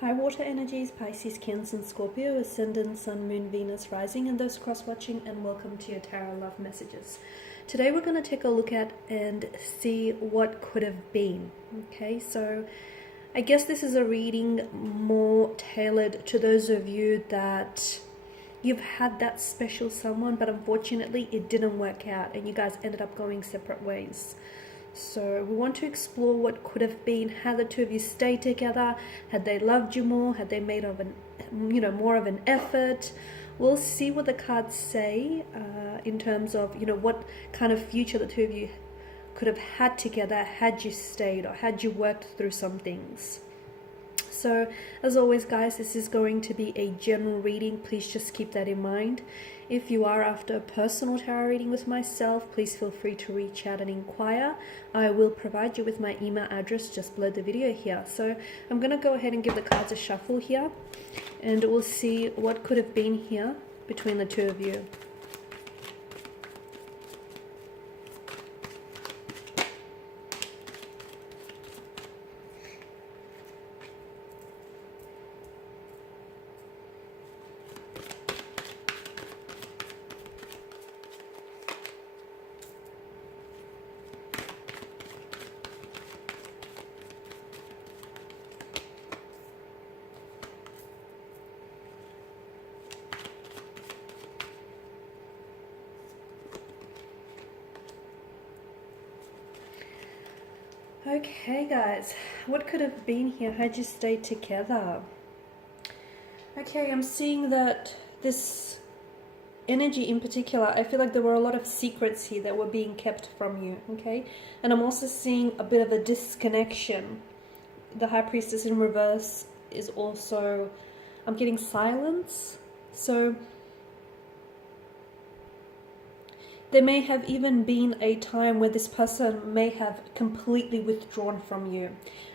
High water energies, Pisces, Cancer, and Scorpio, Ascendant, Sun, Moon, Venus, Rising, and those cross-watching, and welcome to your Tarot Love Messages. Today we're going to take a look at and see what could have been. Okay, so I guess this is a reading more tailored to those of you that you've had that special someone, but unfortunately it didn't work out and you guys ended up going separate ways. So we want to explore what could have been, had the two of you stayed together, had they loved you more, had they made more of an effort. We'll see what the cards say in terms of, what kind of future the two of you could have had together had you stayed or had you worked through some things. So as always, guys, this is going to be a general reading. Please just keep that in mind. If you are after a personal tarot reading with myself, please feel free to reach out and inquire. I will provide you with my email address just below the video here. So I'm going to go ahead and give the cards a shuffle here, and we'll see what could have been here between the two of you. Okay, guys, what could have been here had you stayed together? Okay, I'm seeing that this energy in particular, I feel like there were a lot of secrets here that were being kept from you, okay? And I'm also seeing a bit of a disconnection. The High Priestess in reverse is also, I'm getting silence. So there may have even been a time where this person may have completely withdrawn from you.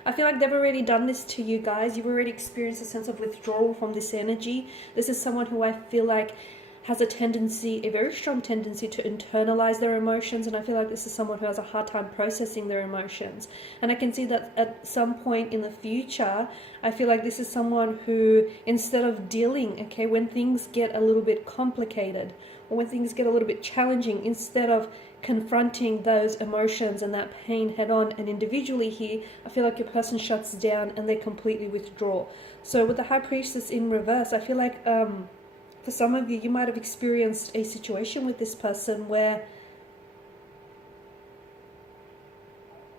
I feel like they've already done this to you guys. You've already experienced a sense of withdrawal from this energy. This is someone who I feel like has a very strong tendency to internalize their emotions, and I feel like this is someone who has a hard time processing their emotions. And I can see that at some point in the future, I feel like this is someone who, instead of dealing, okay, when things get a little bit complicated, or when things get a little bit challenging, instead of confronting those emotions and that pain head on and individually here, I feel like your person shuts down and they completely withdraw. So with the High Priestess in reverse, I feel like for some of you, you might have experienced a situation with this person where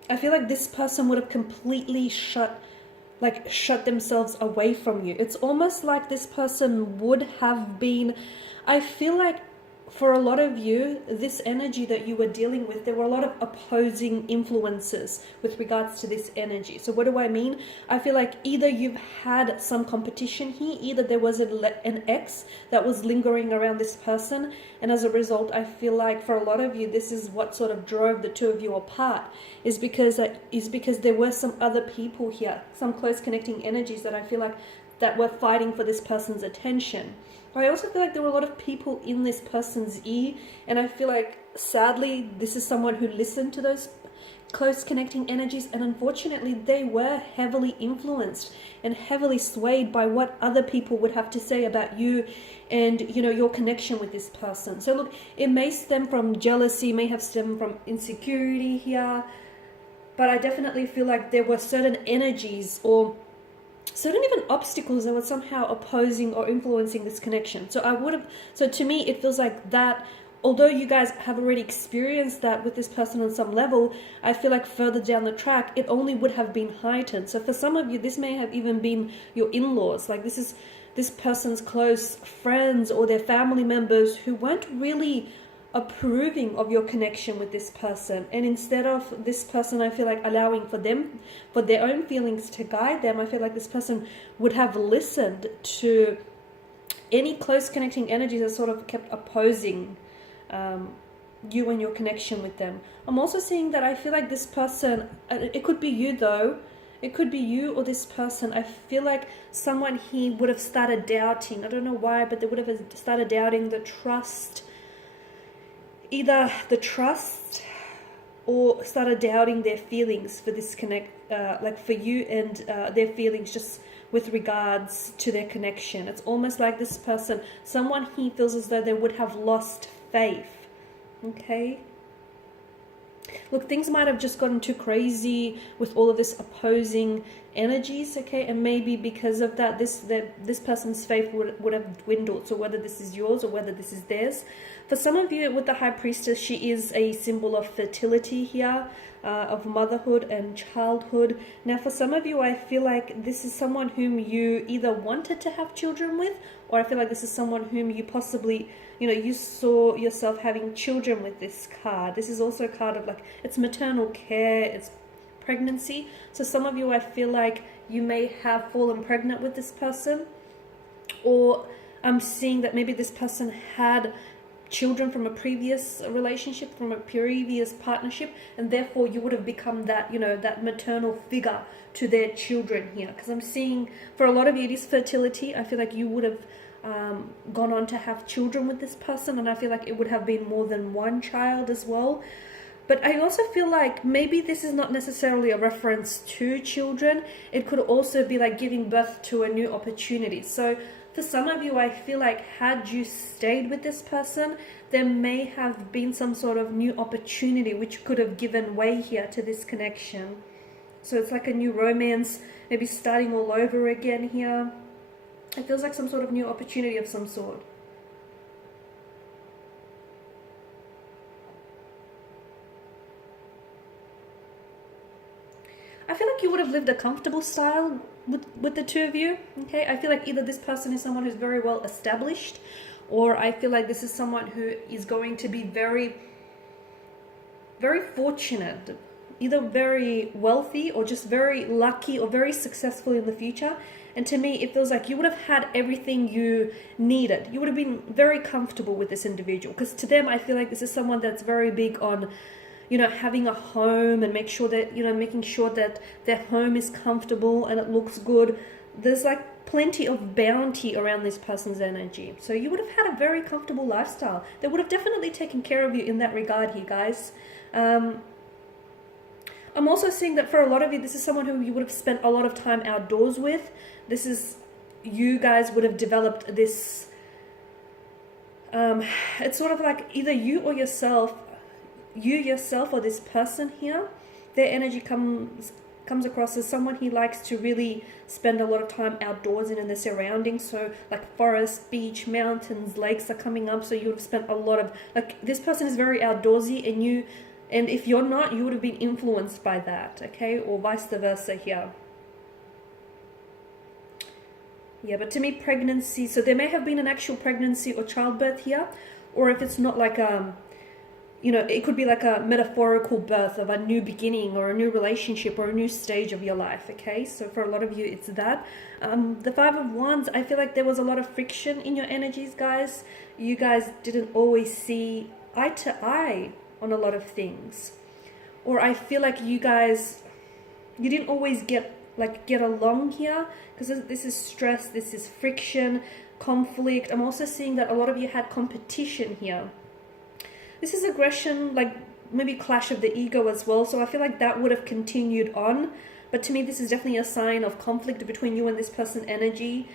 I feel like this person would have completely shut themselves away from you. It's almost like this person would have been, I feel like for a lot of you, this energy that you were dealing with, there were a lot of opposing influences with regards to this energy. So what do I mean? I feel like either you've had some competition here, either there was an ex that was lingering around this person, and as a result, I feel like for a lot of you, this is what sort of drove the two of you apart, is because there were some other people here, some close connecting energies that I feel like that were fighting for this person's attention. I also feel like there were a lot of people in this person's ear, and I feel like sadly this is someone who listened to those close connecting energies, and unfortunately they were heavily influenced and heavily swayed by what other people would have to say about you and your connection with this person. So look, it may stem from jealousy, may have stemmed from insecurity here, but I definitely feel like there were certain energies or certain even obstacles that were somehow opposing or influencing this connection. So to me, it feels like that, although you guys have already experienced that with this person on some level, I feel like further down the track, it only would have been heightened. So for some of you, this may have even been your in-laws. Like this is this person's close friends or their family members who weren't really approving of your connection with this person, and instead of this person, I feel like allowing for their own feelings to guide them, I feel like this person would have listened to any close connecting energies that sort of kept opposing you and your connection with them. I'm also seeing that I feel like this person, it could be you though, it could be you or this person. I feel like someone here would have started doubting, I don't know why, but they would have started doubting the trust, either the trust or started doubting their feelings for this for you, and their feelings just with regards to their connection. It's almost like this person, someone he feels as though they would have lost faith. Okay? Look, things might have just gotten too crazy with all of this opposing energies, okay? And maybe because of that, this person's faith would have dwindled. So whether this is yours or whether this is theirs. For some of you with the High Priestess, she is a symbol of fertility here, of motherhood and childhood. Now, for some of you, I feel like this is someone whom you either wanted to have children with, or I feel like this is someone whom you possibly, you saw yourself having children with this card. This is also a card of like, it's maternal care, it's pregnancy. So some of you, I feel like you may have fallen pregnant with this person, or I'm seeing that maybe this person had children from a previous relationship, from a previous partnership, and therefore you would have become that, that maternal figure to their children here. Because I'm seeing for a lot of you, it is fertility. I feel like you would have gone on to have children with this person, and I feel like it would have been more than one child as well. But I also feel like maybe this is not necessarily a reference to children. It could also be like giving birth to a new opportunity. So for some of you, I feel like had you stayed with this person, there may have been some sort of new opportunity which could have given way here to this connection. So it's like a new romance, maybe starting all over again here. It feels like some sort of new opportunity of some sort. I feel like you would have lived a comfortable style with the two of you, okay? I feel like either this person is someone who's very well established, or I feel like this is someone who is going to be very, very fortunate, either very wealthy or just very lucky or very successful in the future. And to me, it feels like you would have had everything you needed. You would have been very comfortable with this individual, because to them, I feel like this is someone that's very big on having a home and making sure that their home is comfortable and it looks good. There's like plenty of bounty around this person's energy. So you would have had a very comfortable lifestyle. They would have definitely taken care of you in that regard here, guys. I'm also seeing that for a lot of you, this is someone who you would have spent a lot of time outdoors with. You guys would have developed this, it's sort of like either you yourself or this person here, their energy comes across as someone he likes to really spend a lot of time outdoors in the surroundings. So like forest, beach, mountains, lakes are coming up. So you would have spent a lot of, like, this person is very outdoorsy, and if you're not, you would have been influenced by that, okay? Or vice versa here. Yeah, but to me, pregnancy, so there may have been an actual pregnancy or childbirth here, or if it's not like it could be like a metaphorical birth of a new beginning or a new relationship or a new stage of your life, okay? So for a lot of you, it's that. The Five of Wands, I feel like there was a lot of friction in your energies, guys. You guys didn't always see eye to eye on a lot of things. Or I feel like you didn't always get along here, because this is stress, this is friction, conflict. I'm also seeing that a lot of you had competition here. This is aggression, like maybe clash of the ego as well. So I feel like that would have continued on. But to me, this is definitely a sign of conflict between you and this person's energy.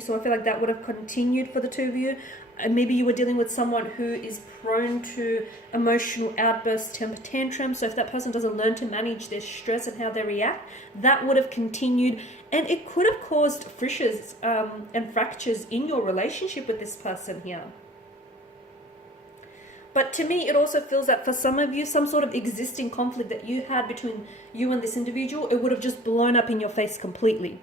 So I feel like that would have continued for the two of you. And maybe you were dealing with someone who is prone to emotional outbursts, temper tantrums. So if that person doesn't learn to manage their stress and how they react, that would have continued. And it could have caused fissures and fractures in your relationship with this person here. But to me, it also feels that for some of you, some sort of existing conflict that you had between you and this individual, it would have just blown up in your face completely.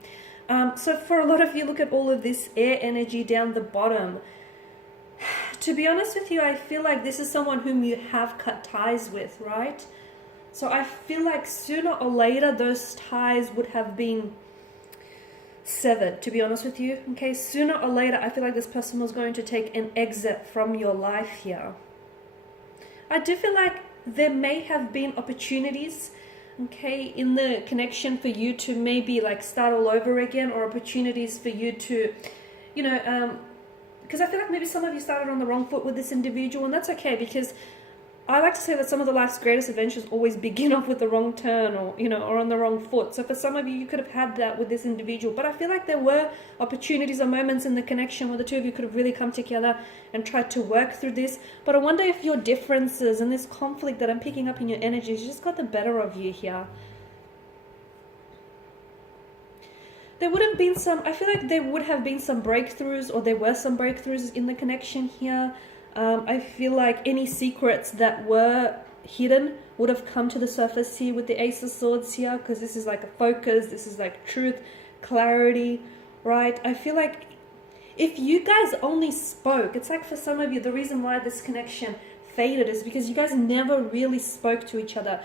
So for a lot of you, look at all of this air energy down the bottom. To be honest with you, I feel like this is someone whom you have cut ties with, right? So I feel like sooner or later, those ties would have been severed, to be honest with you. Okay, sooner or later, I feel like this person was going to take an exit from your life here. I do feel like there may have been opportunities, okay, in the connection for you to maybe like start all over again, or opportunities for you to, because I feel like maybe some of you started on the wrong foot with this individual, and that's okay, because I like to say that some of the life's greatest adventures always begin off with the wrong turn, or or on the wrong foot. So for some of you, you could have had that with this individual, but I feel like there were opportunities or moments in the connection where the two of you could have really come together and tried to work through this. But I wonder if your differences and this conflict that I'm picking up in your energies just got the better of you here. There would have been some, I feel like there would have been some breakthroughs, or there were some breakthroughs in the connection here. I feel like any secrets that were hidden would have come to the surface here with the Ace of Swords here, because this is like a focus, this is like truth, clarity, right? I feel like if you guys only spoke, it's like for some of you, the reason why this connection faded is because you guys never really spoke to each other.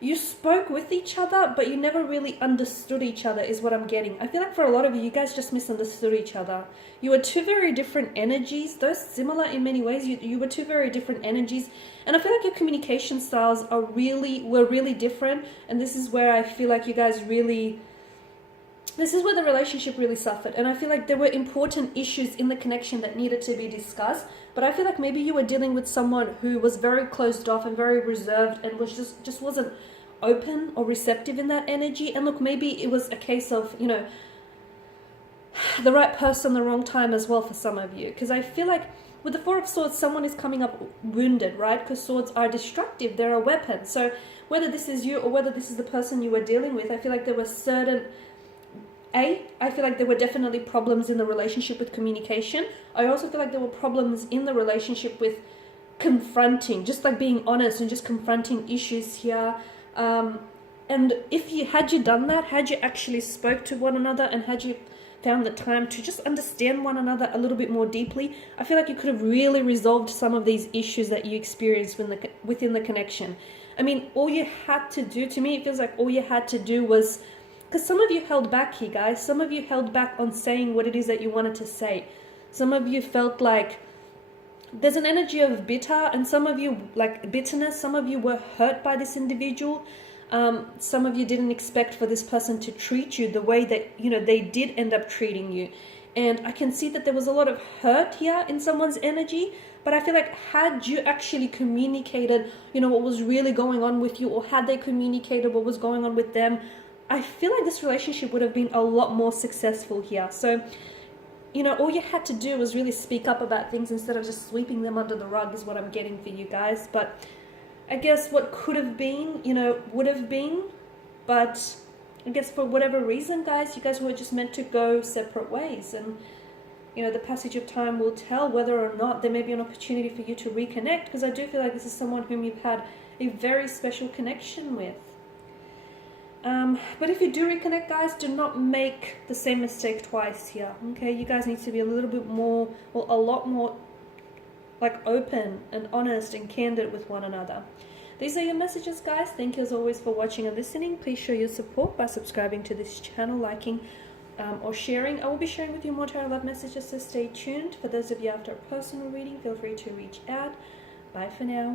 You spoke with each other, but you never really understood each other, is what I'm getting. I feel like for a lot of you, you guys just misunderstood each other. You were two very different energies, though similar in many ways. You were two very different energies. And I feel like your communication styles were really different. And this is where I feel like you guys really... This is where the relationship really suffered. And I feel like there were important issues in the connection that needed to be discussed. But I feel like maybe you were dealing with someone who was very closed off and very reserved and was just wasn't open or receptive in that energy. And look, maybe it was a case of, the right person, the wrong time as well for some of you. Because I feel like with the Four of Swords, someone is coming up wounded, right? Because swords are destructive. They're a weapon. So whether this is you or whether this is the person you were dealing with, I feel like there were certain... I feel like there were definitely problems in the relationship with communication. I also feel like there were problems in the relationship with confronting, just like being honest and just confronting issues here. And if you had done that, had you actually spoke to one another and had you found the time to just understand one another a little bit more deeply, I feel like you could have really resolved some of these issues that you experienced within the connection. I mean, all you had to do, to me, it feels like all you had to do was... Because some of you held back here, guys. Some of you held back on saying what it is that you wanted to say. Some of you felt like there's an energy of bitter, and some of you, like bitterness, some of you were hurt by this individual. Some of you didn't expect for this person to treat you the way that, they did end up treating you. And I can see that there was a lot of hurt here in someone's energy. But I feel like had you actually communicated, what was really going on with you, or had they communicated what was going on with them, I feel like this relationship would have been a lot more successful here. So, all you had to do was really speak up about things instead of just sweeping them under the rug is what I'm getting for you guys. But I guess what could have been, would have been. But I guess for whatever reason, guys, you guys were just meant to go separate ways. And, the passage of time will tell whether or not there may be an opportunity for you to reconnect. Because I do feel like this is someone whom you've had a very special connection with. But if you do reconnect, guys, do not make the same mistake twice here, okay? You guys need to be a little bit more, or a lot more, like, open and honest and candid with one another. These are your messages, guys. Thank you as always for watching and listening. Please show your support by subscribing to this channel, liking, or sharing. I will be sharing with you more tarot love messages, so stay tuned. For those of you after a personal reading, feel free to reach out. Bye for now.